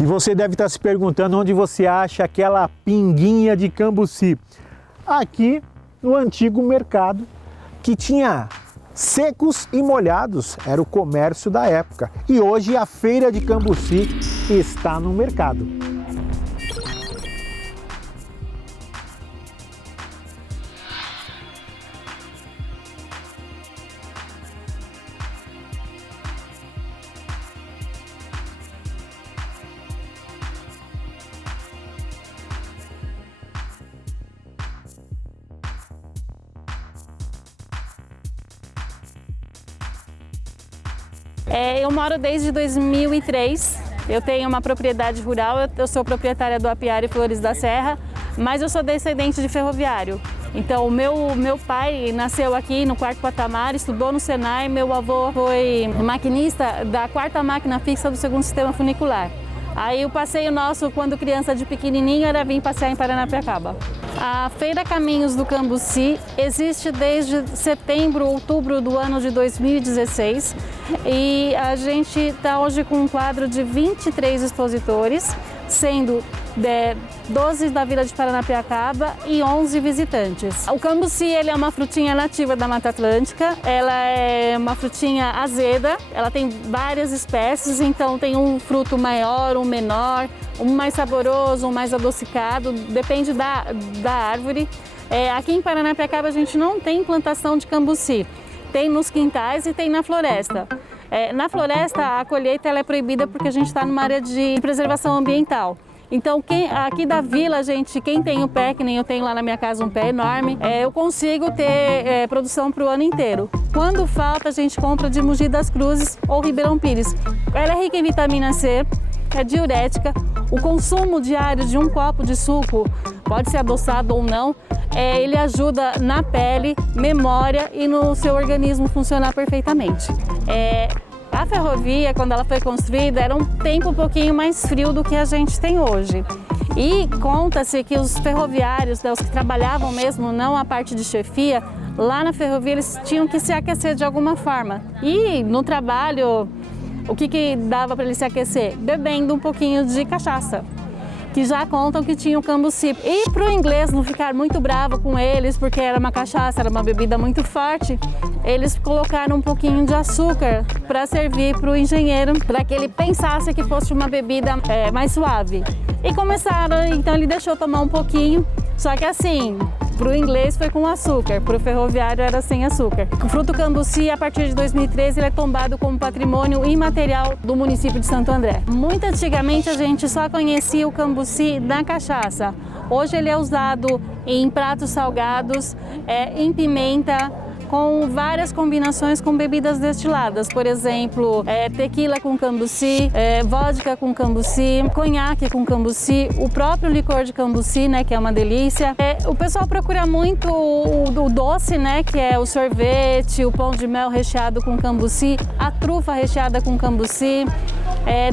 E você deve estar se perguntando onde você acha aquela pinguinha de cambuci. Aqui no antigo mercado, que tinha secos e molhados, era o comércio da época. E hoje a feira de Cambuci está no mercado. Eu moro desde 2003, eu tenho uma propriedade rural, eu sou proprietária do apiário Flores da Serra, mas eu sou descendente de ferroviário. Então, o meu pai nasceu aqui no 4º patamar, estudou no Senai, meu avô foi maquinista da 4ª máquina fixa do 2º sistema funicular. Aí o passeio nosso, quando criança de pequenininho, era vir passear em Paranapiacaba. A Feira Caminhos do Cambuci existe desde setembro, outubro do ano de 2016 e a gente está hoje com um quadro de 23 expositores, sendo 12 da Vila de Paranapiacaba e 11 visitantes. O cambuci ele é uma frutinha nativa da Mata Atlântica, ela é uma frutinha azeda, ela tem várias espécies, então tem um fruto maior, um menor, um mais saboroso, um mais adocicado, depende da árvore. Aqui em Paranapiacaba a gente não tem plantação de cambuci, tem nos quintais e tem na floresta. Na floresta a colheita ela é proibida porque a gente está numa área de preservação ambiental. Então, aqui da vila, quem tem o pé, que nem eu tenho lá na minha casa um pé enorme, eu consigo ter produção para o ano inteiro. Quando falta, a gente compra de Mogi das Cruzes ou Ribeirão Pires. Ela é rica em vitamina C, é diurética. O consumo diário de um copo de suco, pode ser adoçado ou não, ele ajuda na pele, memória e no seu organismo funcionar perfeitamente. A ferrovia, quando ela foi construída, era um tempo um pouquinho mais frio do que a gente tem hoje. E conta-se que os ferroviários, os que trabalhavam mesmo, não a parte de chefia, lá na ferrovia eles tinham que se aquecer de alguma forma. E no trabalho, o que dava para eles se aquecer? Bebendo um pouquinho de cachaça, que já contam que tinha o cambuci. E para o inglês não ficar muito bravo com eles, porque era uma cachaça, era uma bebida muito forte, eles colocaram um pouquinho de açúcar para servir para o engenheiro, para que ele pensasse que fosse uma bebida mais suave. E começaram, então ele deixou tomar um pouquinho, só que assim, para o inglês foi com açúcar, para o ferroviário era sem açúcar. O fruto cambuci, a partir de 2013, ele é tombado como patrimônio imaterial do município de Santo André. Muito antigamente a gente só conhecia o cambuci na cachaça. Hoje ele é usado em pratos salgados, em pimenta, com várias combinações com bebidas destiladas, por exemplo, tequila com cambuci, vodka com cambuci, conhaque com cambuci, o próprio licor de cambuci, né, que é uma delícia. O pessoal procura muito o doce, né, que é o sorvete, o pão de mel recheado com cambuci, a trufa recheada com cambuci,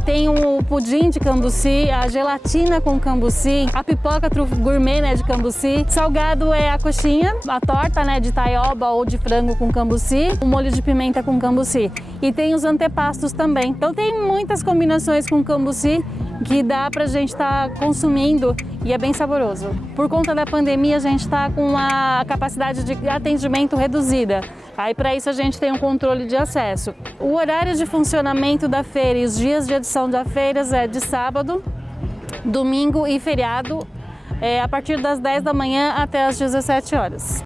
tem o pudim de cambuci, a gelatina com cambuci, a pipoca gourmet, né, de cambuci. Salgado é a coxinha, a torta, né, de taioba ou de frango com cambuci, o molho de pimenta com cambuci. E tem os antepastos também. Então tem muitas combinações com cambuci que dá pra gente estar consumindo e é bem saboroso. Por conta da pandemia a gente está com a capacidade de atendimento reduzida. Aí para isso a gente tem um controle de acesso. O horário de funcionamento da feira e os dias de edição das feiras é de sábado, domingo e feriado, a partir das 10 da manhã até as 17 horas.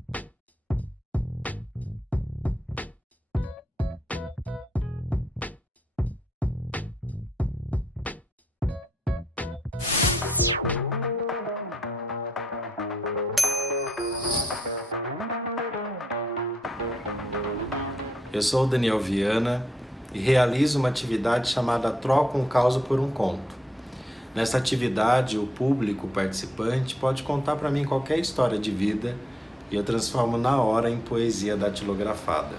Eu sou o Daniel Viana e realizo uma atividade chamada Troca um Causo por um Conto. Nessa atividade, o público participante pode contar para mim qualquer história de vida e eu transformo na hora em poesia datilografada.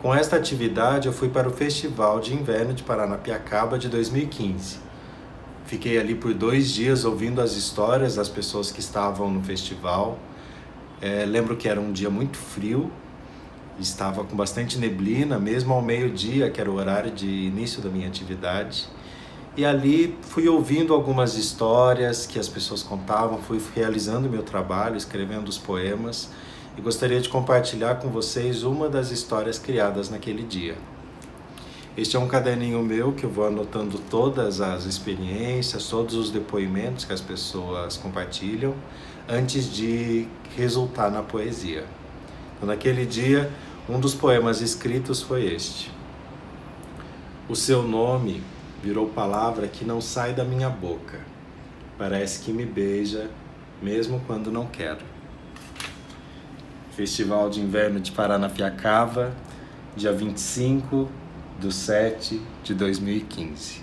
Com esta atividade, eu fui para o Festival de Inverno de Paranapiacaba de 2015. Fiquei ali por 2 dias ouvindo as histórias das pessoas que estavam no festival. Lembro que era um dia muito frio, estava com bastante neblina, mesmo ao meio-dia, que era o horário de início da minha atividade. E ali fui ouvindo algumas histórias que as pessoas contavam, fui realizando meu trabalho, escrevendo os poemas e gostaria de compartilhar com vocês uma das histórias criadas naquele dia. Este é um caderninho meu que eu vou anotando todas as experiências, todos os depoimentos que as pessoas compartilham antes de resultar na poesia. Então, naquele dia, um dos poemas escritos foi este. O seu nome virou palavra que não sai da minha boca. Parece que me beija, mesmo quando não quero. Festival de Inverno de Paranapiacaba, dia 25/7/2015.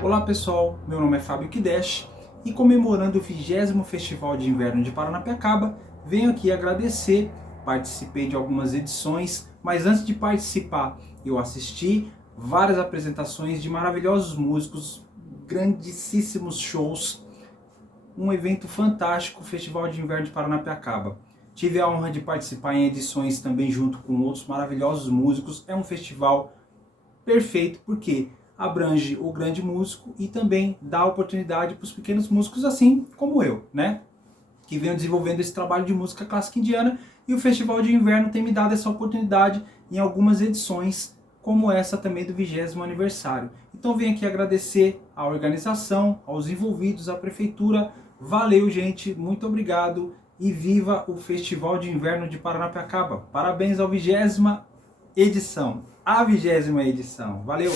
Olá pessoal, meu nome é Fábio Kidesh e comemorando o 20º Festival de Inverno de Paranapiacaba, venho aqui agradecer. Participei de algumas edições, mas antes de participar eu assisti várias apresentações de maravilhosos músicos, grandíssimos shows, um evento fantástico, o Festival de Inverno de Paranapiacaba. Tive a honra de participar em edições também junto com outros maravilhosos músicos. É um festival perfeito porque abrange o grande músico e também dá oportunidade para os pequenos músicos, assim como eu, né? Que venho desenvolvendo esse trabalho de música clássica indiana, e o Festival de Inverno tem me dado essa oportunidade em algumas edições, como essa também do 20º aniversário. Então venho aqui agradecer à organização, aos envolvidos, à prefeitura. Valeu, gente, muito obrigado e viva o Festival de Inverno de Paranapiacaba. Parabéns ao 20ª edição, a 20ª edição. Valeu!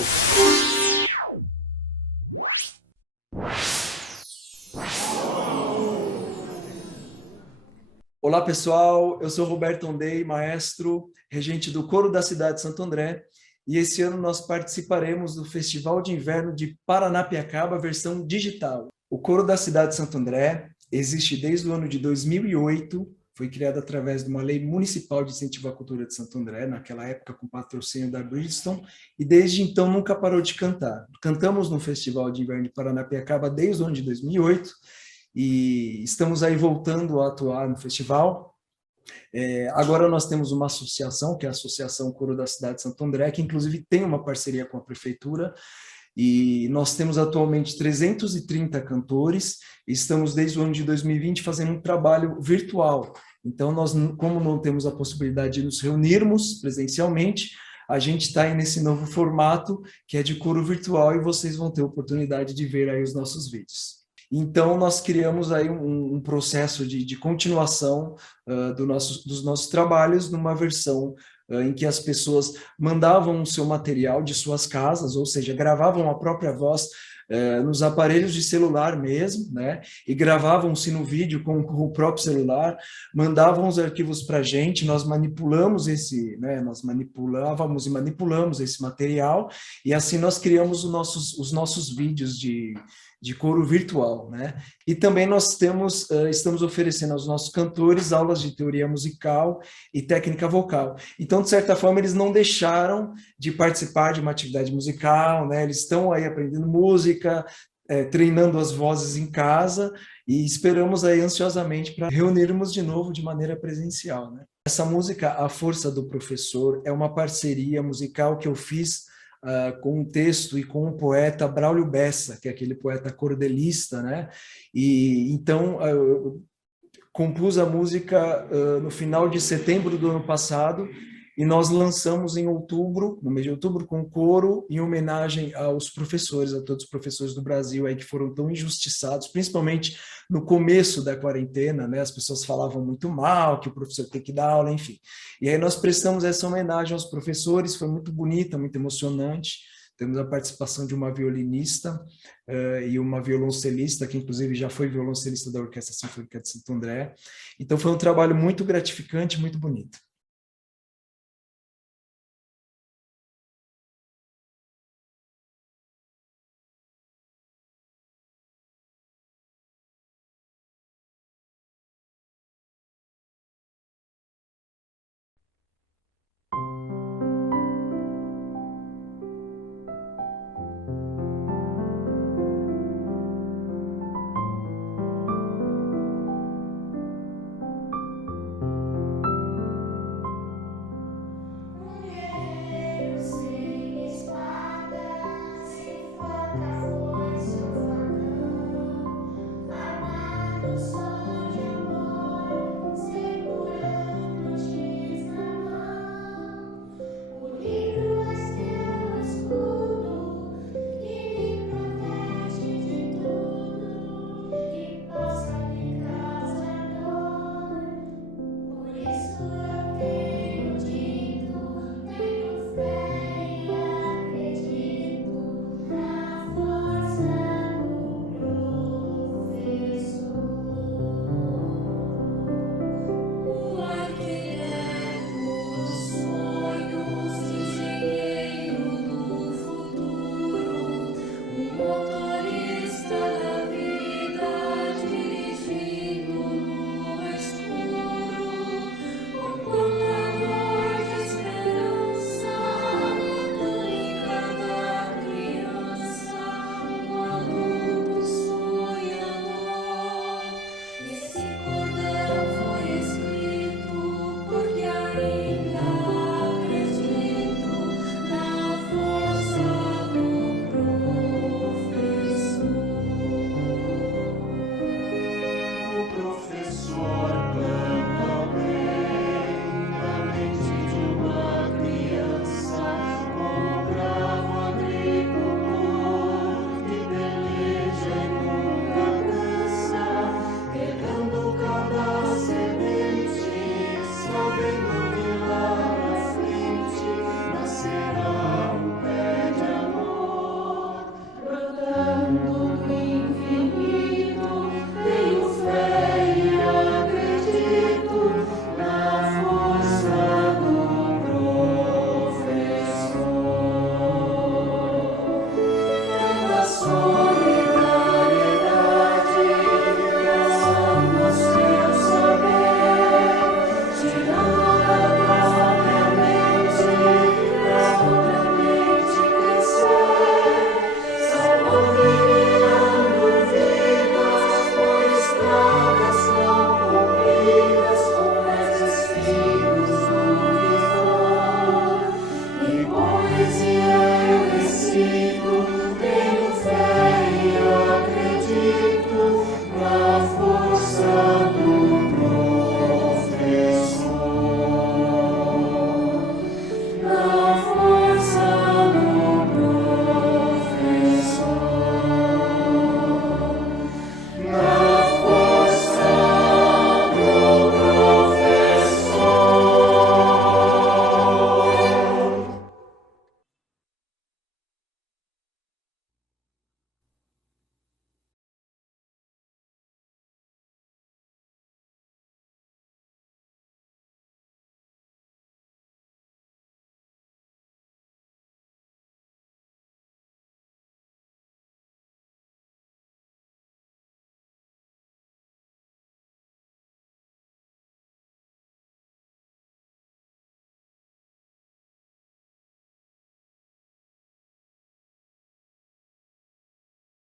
Olá pessoal, eu sou Roberto Ondei, maestro, regente do Coro da cidade de Santo André, e esse ano nós participaremos do Festival de Inverno de Paranapiacaba, versão digital. O Coro da cidade de Santo André existe desde o ano de 2008, foi criado através de uma lei municipal de incentivo à cultura de Santo André, naquela época com patrocínio da Bridgestone, e desde então nunca parou de cantar. Cantamos no Festival de Inverno de Paranapiacaba desde o ano de 2008, e estamos aí voltando a atuar no festival. Agora nós temos uma associação, que é a Associação Coro da Cidade de Santo André, que inclusive tem uma parceria com a prefeitura, e nós temos atualmente 330 cantores, e estamos desde o ano de 2020 fazendo um trabalho virtual. Então nós, como não temos a possibilidade de nos reunirmos presencialmente, a gente está aí nesse novo formato, que é de coro virtual, e vocês vão ter a oportunidade de ver aí os nossos vídeos. Então, nós criamos aí um processo de continuação dos nossos trabalhos numa versão em que as pessoas mandavam o seu material de suas casas, ou seja, gravavam a própria voz nos aparelhos de celular mesmo, né? E gravavam-se no vídeo com o próprio celular, mandavam os arquivos para a gente, nós manipulamos nós manipulávamos e manipulamos esse material, e assim nós criamos os nossos vídeos de coro virtual, né? E também nós estamos oferecendo aos nossos cantores aulas de teoria musical e técnica vocal. Então, de certa forma, eles não deixaram de participar de uma atividade musical, né? Eles estão aí aprendendo música, treinando as vozes em casa, e esperamos aí ansiosamente para reunirmos de novo de maneira presencial, né? Essa música, A Força do Professor, é uma parceria musical que eu fiz com um texto e com o poeta Braulio Bessa, que é aquele poeta cordelista, né? E então eu compus a música no final de setembro do ano passado, e nós lançamos em outubro, no mês de outubro, com coro, em homenagem aos professores, a todos os professores do Brasil aí que foram tão injustiçados, principalmente no começo da quarentena, né? As pessoas falavam muito mal, que o professor tem que dar aula, enfim. E aí nós prestamos essa homenagem aos professores, foi muito bonita, muito emocionante. Temos a participação de uma violinista e uma violoncelista, que inclusive já foi violoncelista da Orquestra Sinfônica de Santo André. Então foi um trabalho muito gratificante, muito bonito.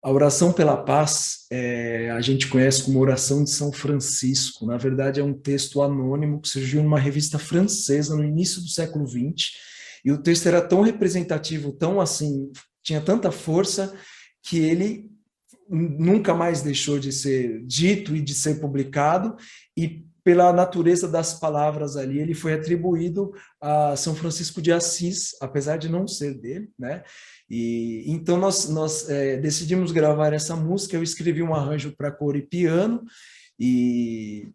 A oração pela paz, a gente conhece como oração de São Francisco. Na verdade, é um texto anônimo que surgiu numa revista francesa no início do século XX, e o texto era tão representativo, tão assim, tinha tanta força, que ele nunca mais deixou de ser dito e de ser publicado, e pela natureza das palavras ali, ele foi atribuído a São Francisco de Assis, apesar de não ser dele, né? E então nós decidimos gravar essa música. Eu escrevi um arranjo para coro e piano e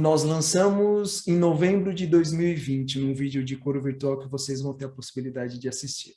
nós lançamos em novembro de 2020, num vídeo de coro virtual que vocês vão ter a possibilidade de assistir.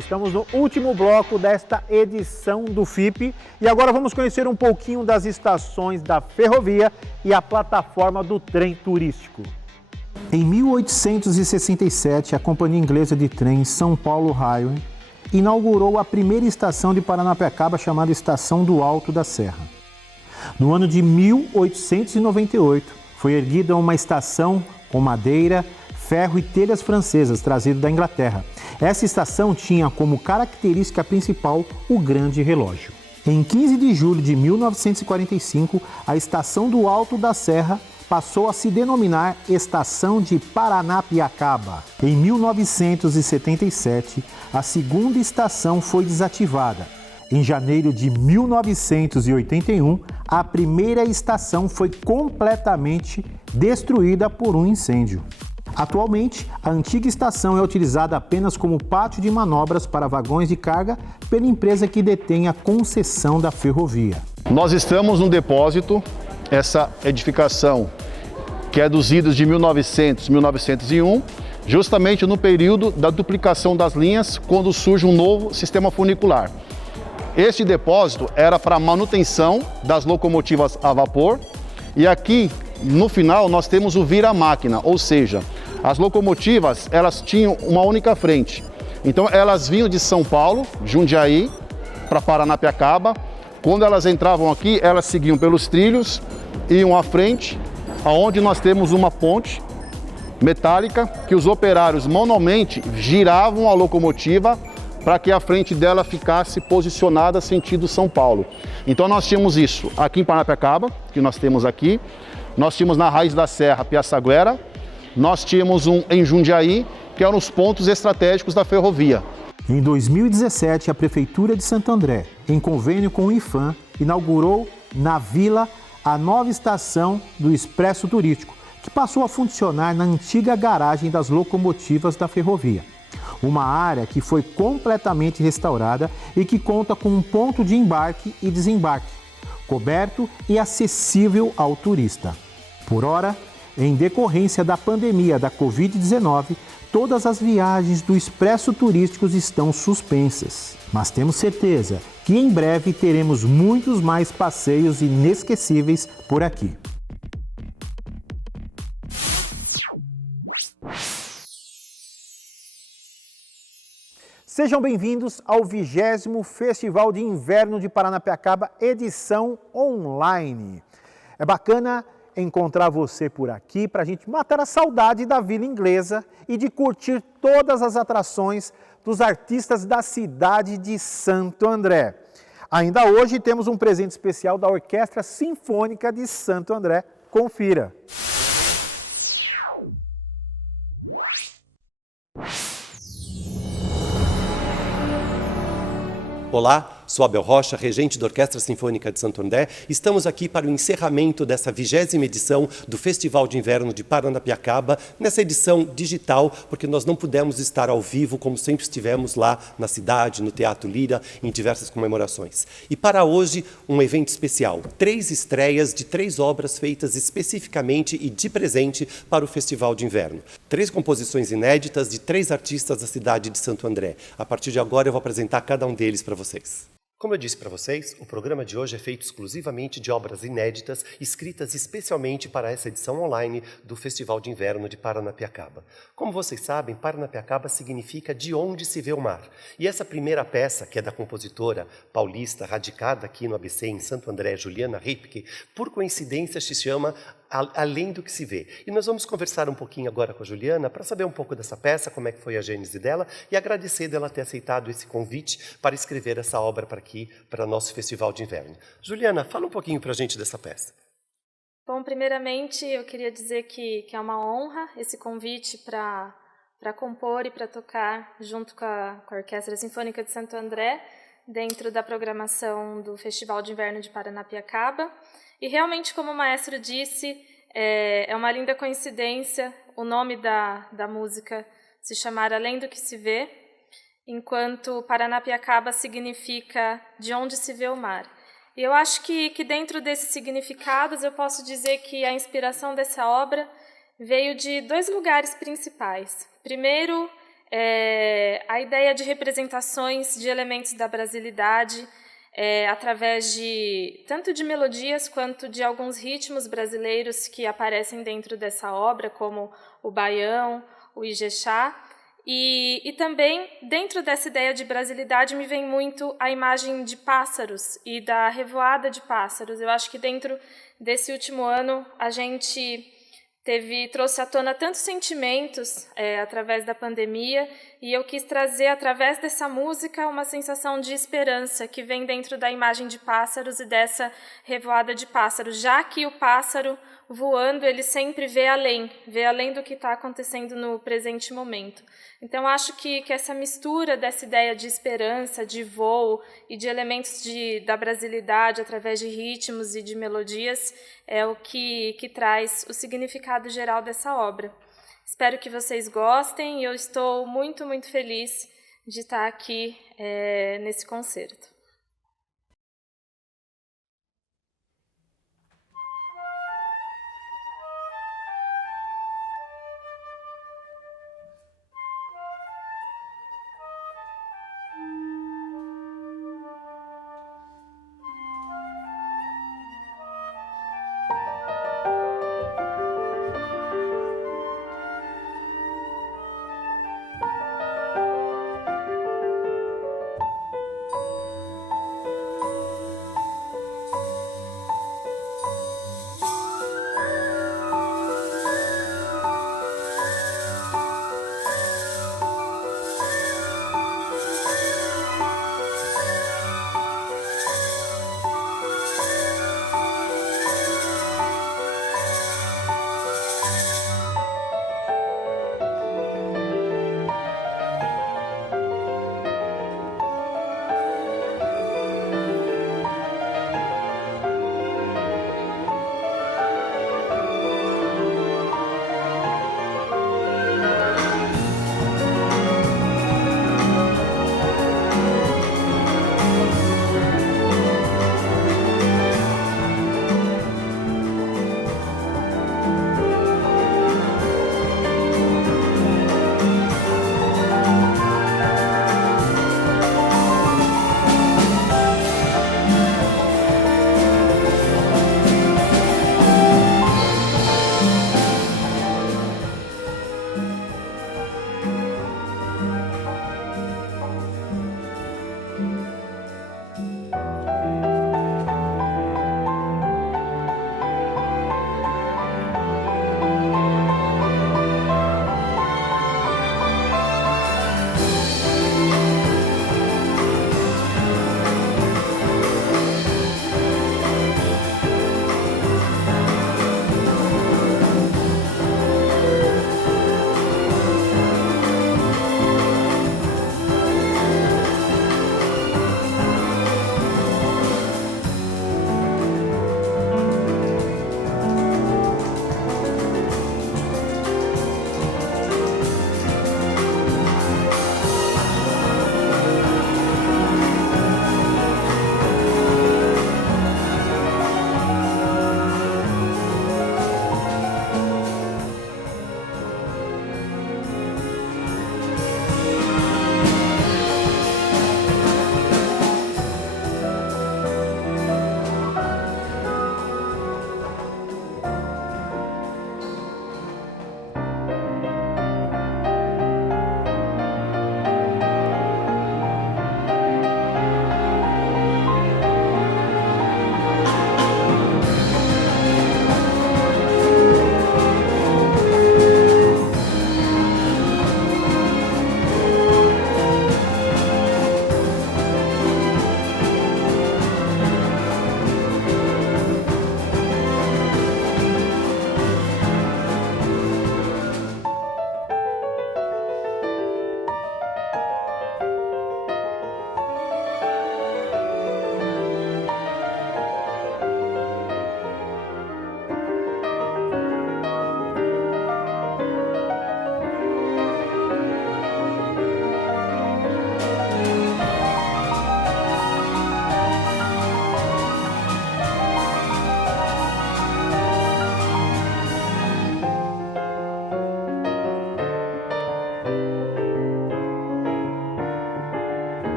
Estamos no último bloco desta edição do FIP e agora vamos conhecer um pouquinho das estações da ferrovia e a plataforma do trem turístico. Em 1867, a Companhia Inglesa de Trem São Paulo Railway inaugurou a primeira estação de Paranapiacaba chamada Estação do Alto da Serra. No ano de 1898, foi erguida uma estação com madeira, ferro e telhas francesas trazido da Inglaterra. Essa estação tinha como característica principal o grande relógio. Em 15 de julho de 1945, a Estação do Alto da Serra passou a se denominar Estação de Paranapiacaba. Em 1977, a segunda estação foi desativada. Em janeiro de 1981, a primeira estação foi completamente destruída por um incêndio. Atualmente, a antiga estação é utilizada apenas como pátio de manobras para vagões de carga pela empresa que detém a concessão da ferrovia. Nós estamos no depósito, essa edificação que é dos idos de 1900, 1901, justamente no período da duplicação das linhas, quando surge um novo sistema funicular. Este depósito era para manutenção das locomotivas a vapor e aqui no final nós temos o vira-máquina, ou seja, as locomotivas elas tinham uma única frente. Então elas vinham de São Paulo, Jundiaí, para Paranapiacaba. Quando elas entravam aqui, elas seguiam pelos trilhos, iam à frente, aonde nós temos uma ponte metálica que os operários manualmente giravam a locomotiva para que a frente dela ficasse posicionada sentido São Paulo. Então nós tínhamos isso aqui em Paranapiacaba, que nós temos aqui. Nós tínhamos na Raiz da Serra, Piaçaguera. Nós tínhamos um em Jundiaí, que eram os pontos estratégicos da ferrovia. Em 2017, a Prefeitura de Santo André, em convênio com o IFAM, inaugurou na Vila a nova estação do Expresso Turístico, que passou a funcionar na antiga garagem das locomotivas da ferrovia. Uma área que foi completamente restaurada e que conta com um ponto de embarque e desembarque, coberto e acessível ao turista. Por ora, em decorrência da pandemia da Covid-19, todas as viagens do Expresso Turístico estão suspensas. Mas temos certeza que em breve teremos muitos mais passeios inesquecíveis por aqui. Sejam bem-vindos ao 20º Festival de Inverno de Paranapiacaba, edição online. É bacana encontrar você por aqui para a gente matar a saudade da Vila Inglesa e de curtir todas as atrações dos artistas da cidade de Santo André. Ainda hoje temos um presente especial da Orquestra Sinfônica de Santo André. Confira! Olá, sou Abel Rocha, regente da Orquestra Sinfônica de Santo André. Estamos aqui para o encerramento dessa 20ª edição do Festival de Inverno de Paranapiacaba, nessa edição digital, porque nós não pudemos estar ao vivo como sempre estivemos lá na cidade, no Teatro Lira, em diversas comemorações. E para hoje, um evento especial, 3 estreias de 3 obras feitas especificamente e de presente para o Festival de Inverno. 3 composições inéditas de 3 artistas da cidade de Santo André. A partir de agora eu vou apresentar cada um deles para vocês. Como eu disse para vocês, o programa de hoje é feito exclusivamente de obras inéditas, escritas especialmente para essa edição online do Festival de Inverno de Paranapiacaba. Como vocês sabem, Paranapiacaba significa de onde se vê o mar. E essa primeira peça, que é da compositora paulista, radicada aqui no ABC, em Santo André, Juliana Ripke, por coincidência se chama Além do que se vê. E nós vamos conversar um pouquinho agora com a Juliana para saber um pouco dessa peça, como é que foi a gênese dela e agradecer dela ter aceitado esse convite para escrever essa obra para aqui, para nosso Festival de Inverno. Juliana, fala um pouquinho para a gente dessa peça. Bom, primeiramente eu queria dizer que é uma honra esse convite para compor e para tocar junto com a Orquestra Sinfônica de Santo André dentro da programação do Festival de Inverno de Paranapiacaba. E realmente, como o maestro disse, é uma linda coincidência o nome da música se chamar Além do que se vê, enquanto Paranapiacaba significa de onde se vê o mar. E eu acho que dentro desses significados eu posso dizer que a inspiração dessa obra veio de 2 lugares principais. Primeiro, a ideia de representações de elementos da brasilidade, através de tanto de melodias quanto de alguns ritmos brasileiros que aparecem dentro dessa obra, como o baião, o ijexá. E também, dentro dessa ideia de brasilidade, me vem muito a imagem de pássaros e da revoada de pássaros. Eu acho que dentro desse último ano a gente trouxe à tona tantos sentimentos através da pandemia, e eu quis trazer, através dessa música, uma sensação de esperança que vem dentro da imagem de pássaros e dessa revoada de pássaros, já que o pássaro voando, ele sempre vê além do que está acontecendo no presente momento. Então, acho que essa mistura dessa ideia de esperança, de voo e de elementos da brasilidade através de ritmos e de melodias é o que traz o significado geral dessa obra. Espero que vocês gostem e eu estou muito, muito feliz de estar aqui nesse concerto.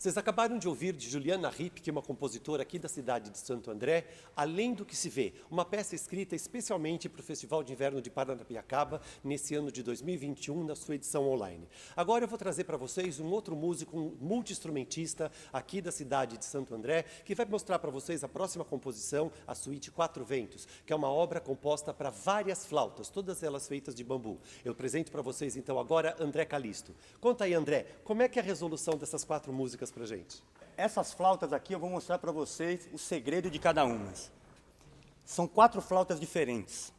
Vocês acabaram de ouvir de Juliana Ripp, que é uma compositora aqui da cidade de Santo André, Além do que se vê, uma peça escrita especialmente para o Festival de Inverno de Paranapiacaba, nesse ano de 2021, na sua edição online. Agora eu vou trazer para vocês um outro músico, um multi-instrumentista aqui da cidade de Santo André, que vai mostrar para vocês a próxima composição, a Suíte Quatro Ventos, que é uma obra composta para várias flautas, todas elas feitas de bambu. Eu apresento para vocês então agora André Calisto. Conta aí, André, como é que é a resolução dessas 4 músicas pra gente? Essas flautas aqui eu vou mostrar para vocês o segredo de cada uma. São 4 flautas diferentes.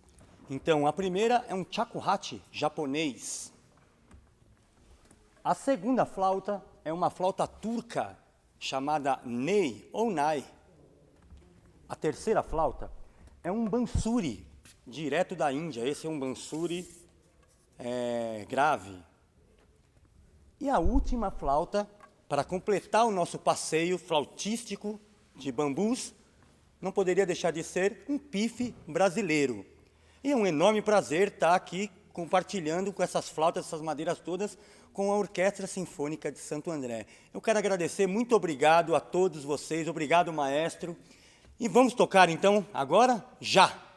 Então, a primeira é um shakuhachi japonês. A segunda flauta é uma flauta turca chamada Ney ou Nai. A terceira flauta é um bansuri, direto da Índia. Esse é um bansuri grave. E a última flauta, para completar o nosso passeio flautístico de bambus, não poderia deixar de ser um pife brasileiro. E é um enorme prazer estar aqui compartilhando com essas flautas, essas madeiras todas, com a Orquestra Sinfônica de Santo André. Eu quero agradecer, muito obrigado a todos vocês, obrigado, maestro. E vamos tocar então, agora, já!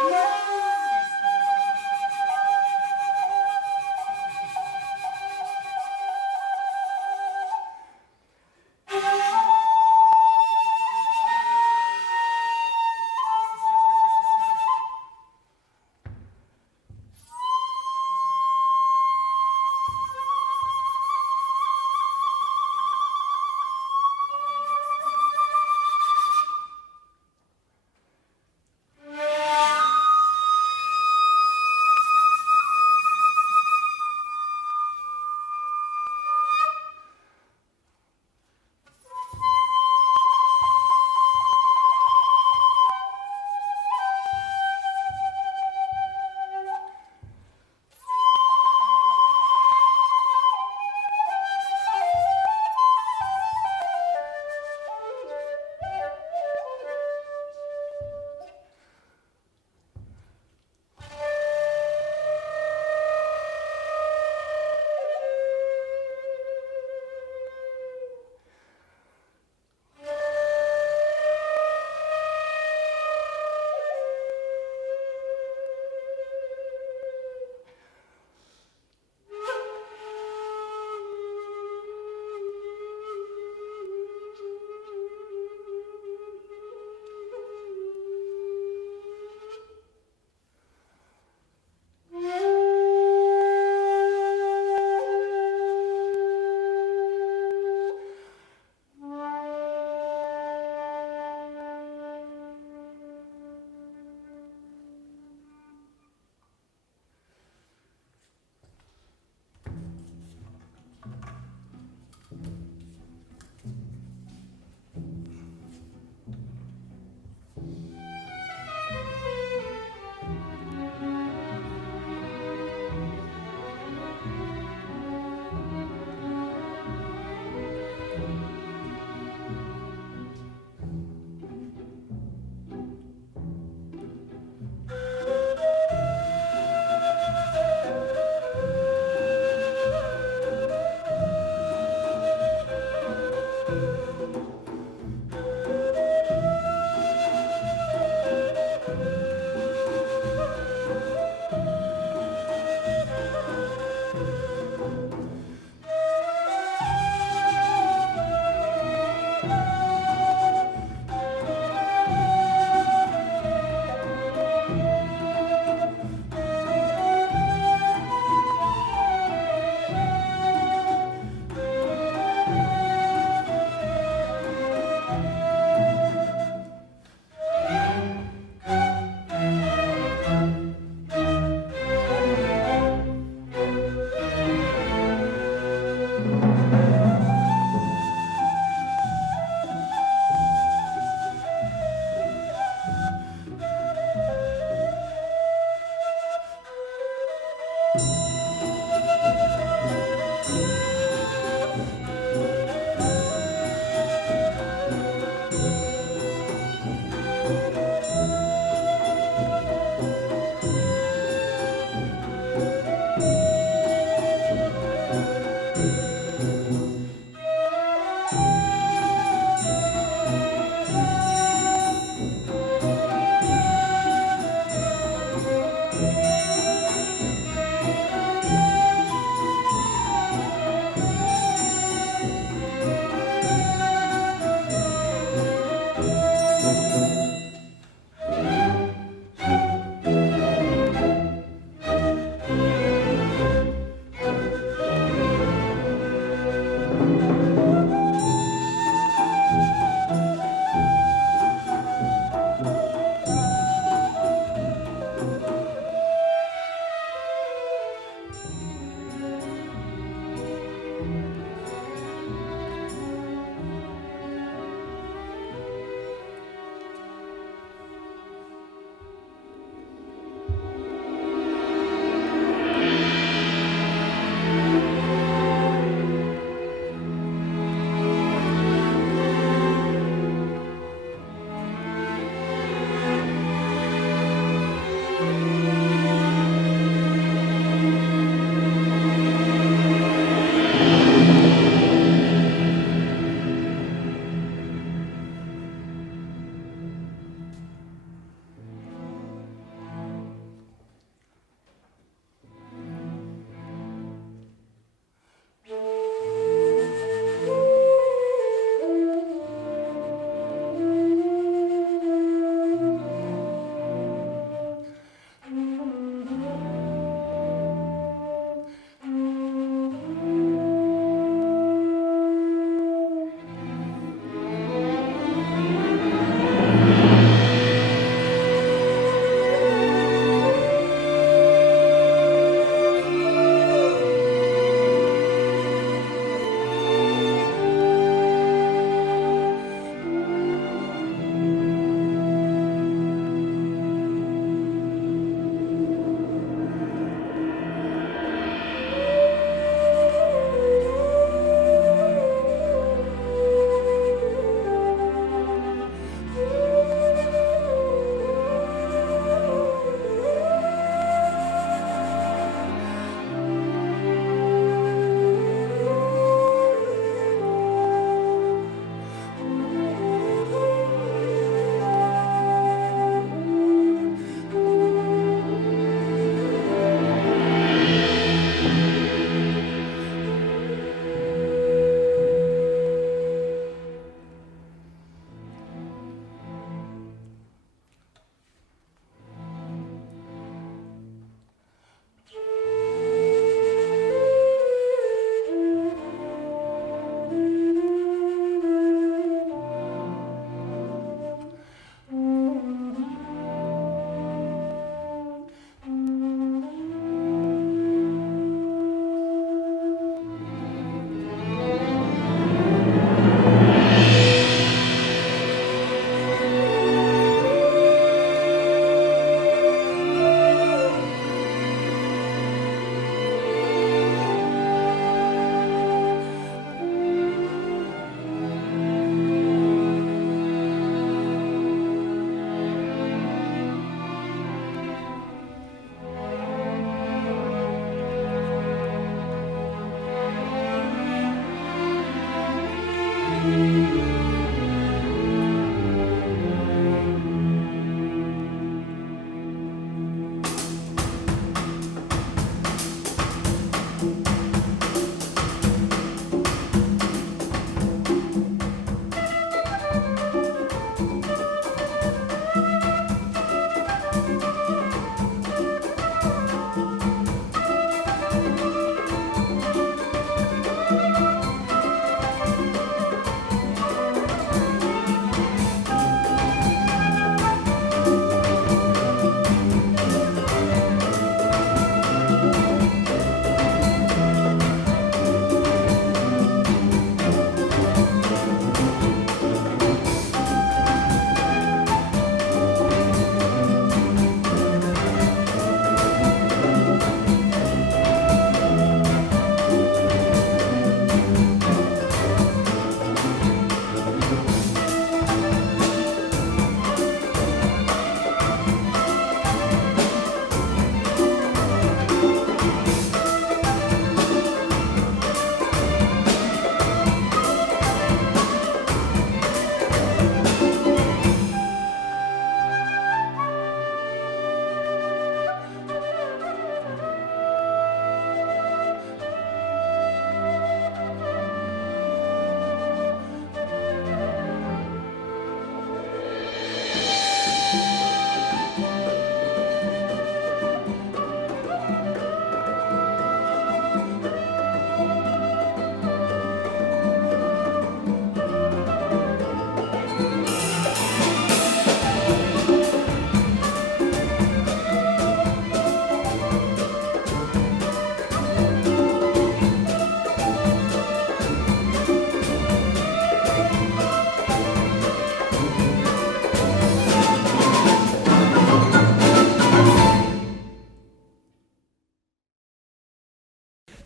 Yeah.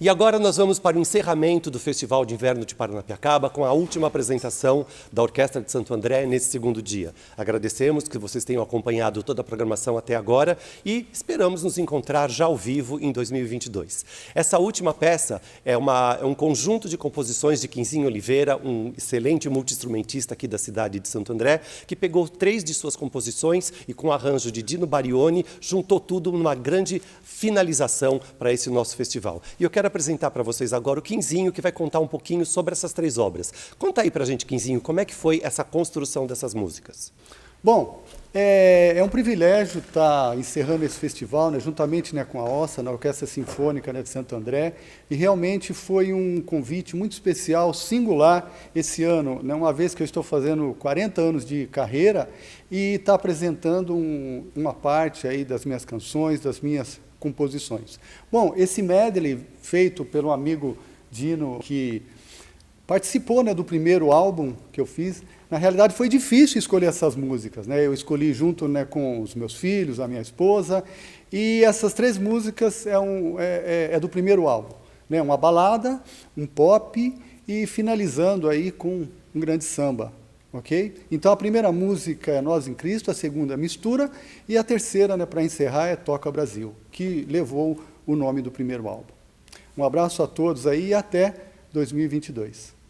E agora nós vamos para o encerramento do Festival de Inverno de Paranapiacaba com a última apresentação da Orquestra de Santo André nesse segundo dia. Agradecemos que vocês tenham acompanhado toda a programação até agora e esperamos nos encontrar já ao vivo em 2022. Essa última peça é um conjunto de composições de Quinzinho Oliveira, um excelente multi-instrumentista aqui da cidade de Santo André, que pegou 3 de suas composições e com arranjo de Dino Barioni, juntou tudo numa grande finalização para esse nosso festival. E eu quero apresentar para vocês agora o Quinzinho, que vai contar um pouquinho sobre essas 3 obras. Conta aí para a gente, Quinzinho, como é que foi essa construção dessas músicas? Bom, é um privilégio estar encerrando esse festival, né, juntamente, né, com a OSA, na Orquestra Sinfônica, né, de Santo André, e realmente foi um convite muito especial, singular, esse ano, né, uma vez que eu estou fazendo 40 anos de carreira e está apresentando uma parte aí das minhas canções, das minhas composições. Bom, esse medley feito pelo amigo Dino, que participou, né, do primeiro álbum que eu fiz, na realidade foi difícil escolher essas músicas, né? Eu escolhi junto, né, com os meus filhos, a minha esposa, e essas 3 músicas é do primeiro álbum, né? Uma balada, um pop e finalizando aí com um grande samba. Ok? Então a primeira música é Nós em Cristo, a segunda é Mistura e a terceira, né, para encerrar, é Toca Brasil, que levou o nome do primeiro álbum. Um abraço a todos aí e até 2022.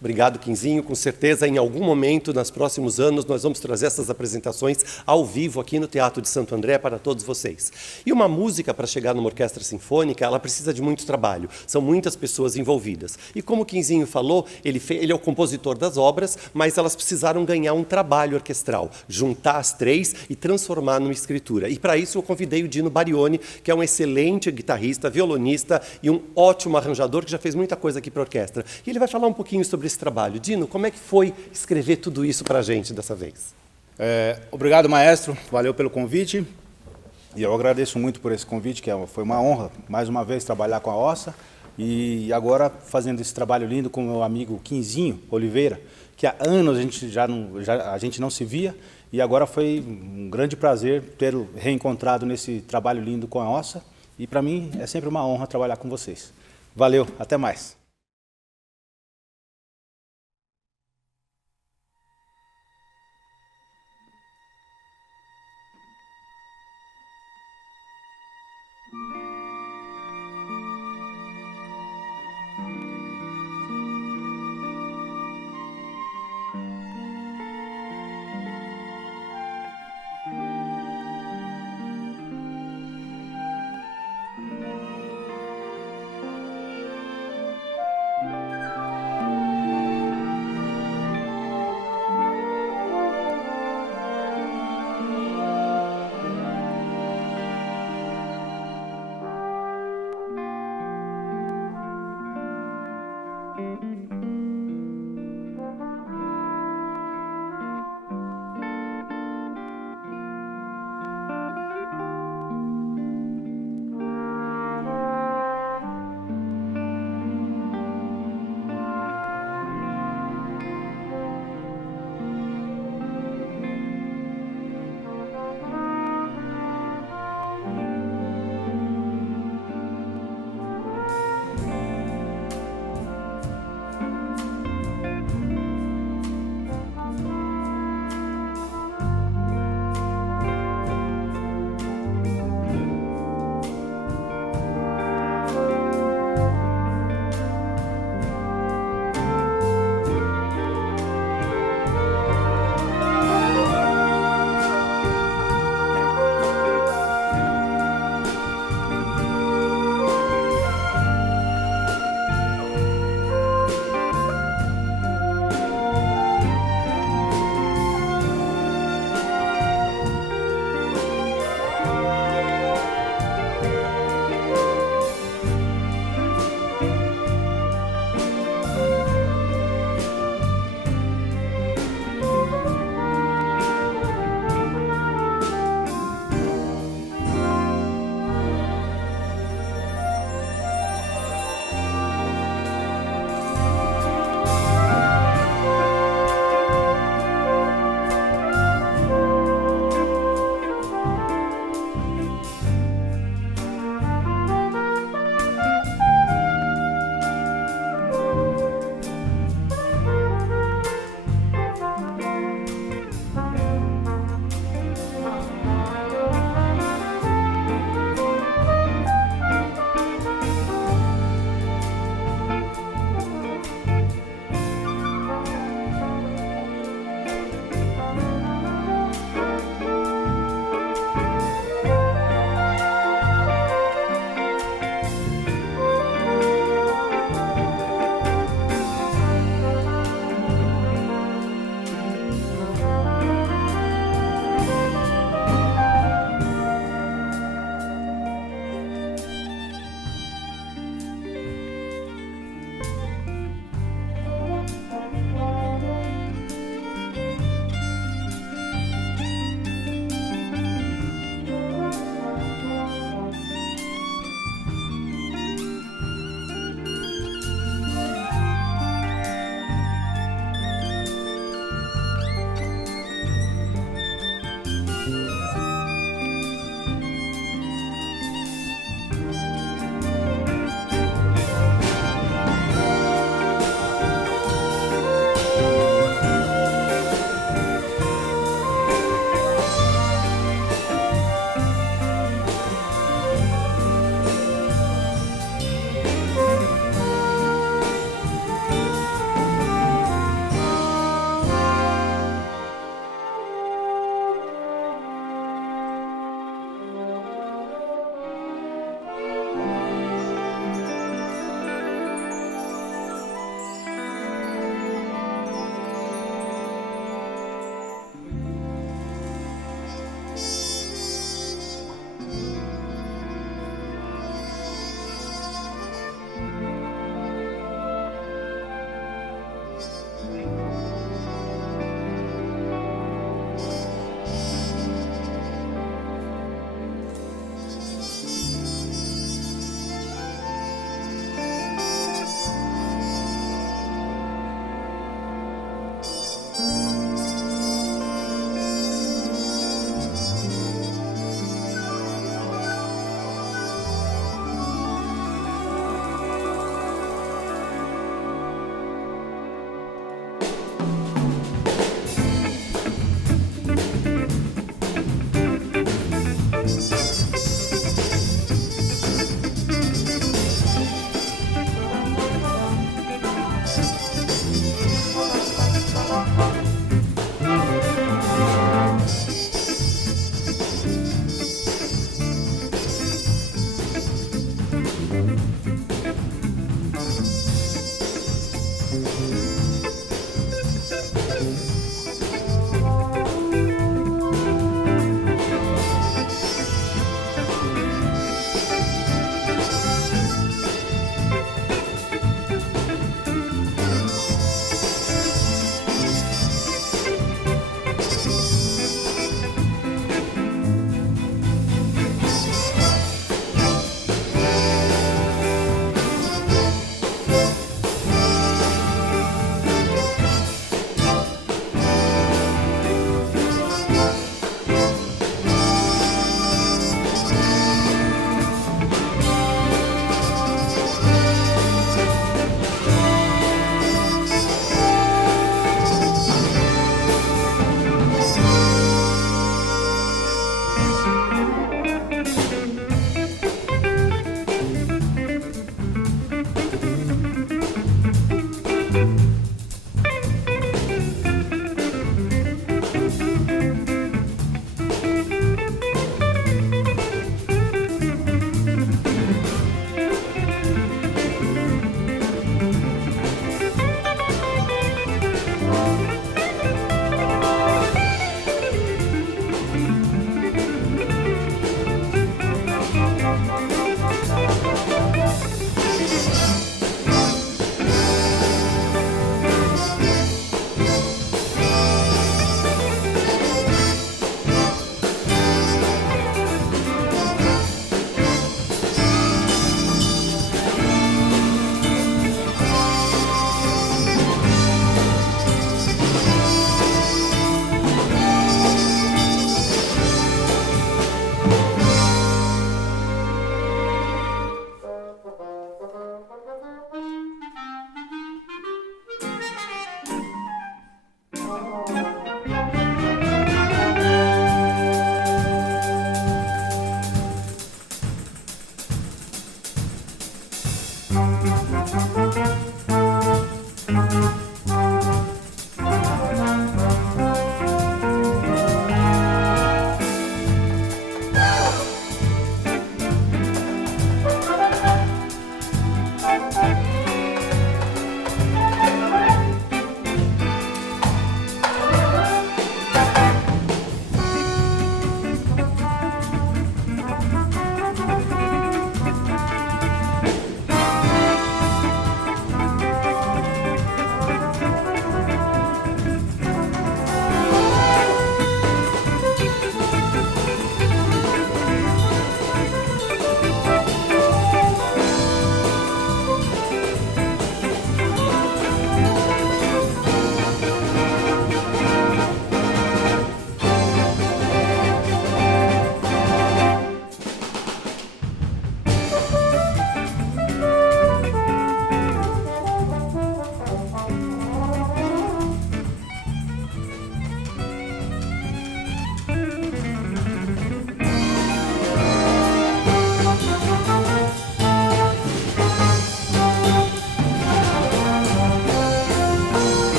Obrigado, Quinzinho. Com certeza, em algum momento, nos próximos anos, nós vamos trazer essas apresentações ao vivo aqui no Teatro de Santo André para todos vocês. E uma música, para chegar numa orquestra sinfônica, ela precisa de muito trabalho. São muitas pessoas envolvidas. E como o Quinzinho falou, ele é o compositor das obras, mas elas precisaram ganhar um trabalho orquestral, juntar as 3 e transformar numa escritura. E para isso eu convidei o Dino Barioni, que é um excelente guitarrista, violonista e um ótimo arranjador que já fez muita coisa aqui para a orquestra. E ele vai falar um pouquinho sobre esse trabalho. Dino, como é que foi escrever tudo isso para a gente dessa vez? Obrigado, maestro. Valeu pelo convite. E eu agradeço muito por esse convite, que foi uma honra, mais uma vez, trabalhar com a OSA. E agora, fazendo esse trabalho lindo com o meu amigo Quinzinho Oliveira, que há anos a gente não se via. E agora foi um grande prazer tê-lo reencontrado nesse trabalho lindo com a OSA. E para mim é sempre uma honra trabalhar com vocês. Valeu, até mais.